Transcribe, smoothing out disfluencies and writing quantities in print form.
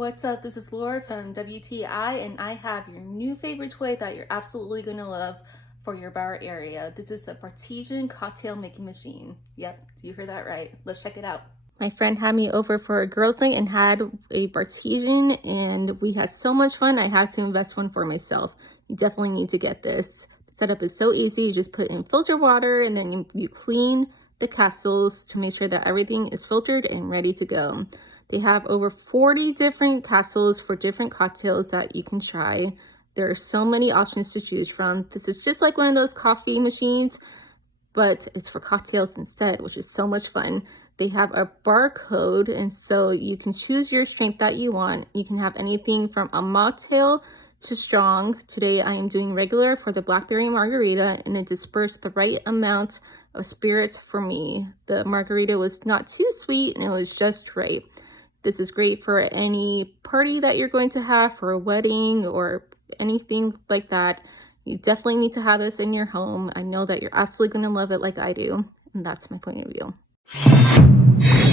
What's up? This is Laura from WTI, and I have your new favorite toy that you're absolutely going to love for your bar area. This is a Bartesian cocktail making machine. Yep, you heard that right. Let's check it out. My friend had me over for a girls' night and had a Bartesian, and we had so much fun I had to invest one for myself. You definitely need to get this. The setup is so easy. You just put in filtered water and then you clean the capsules to make sure that everything is filtered and ready to go. They have over 40 different capsules for different cocktails that you can try. There are so many options to choose from. This is just like one of those coffee machines, but it's for cocktails instead, which is so much fun. They have a barcode, and so you can choose your strength that you want. You can have anything from a mocktail to strong. Today I am doing regular for the blackberry margarita, and it dispersed the right amount of spirit for me. The margarita was not too sweet, and it was just right. This is great for any party that you're going to have, for a wedding or anything like that. You definitely need to have this in your home. I know that you're absolutely going to love it like I do, and that's my point of view.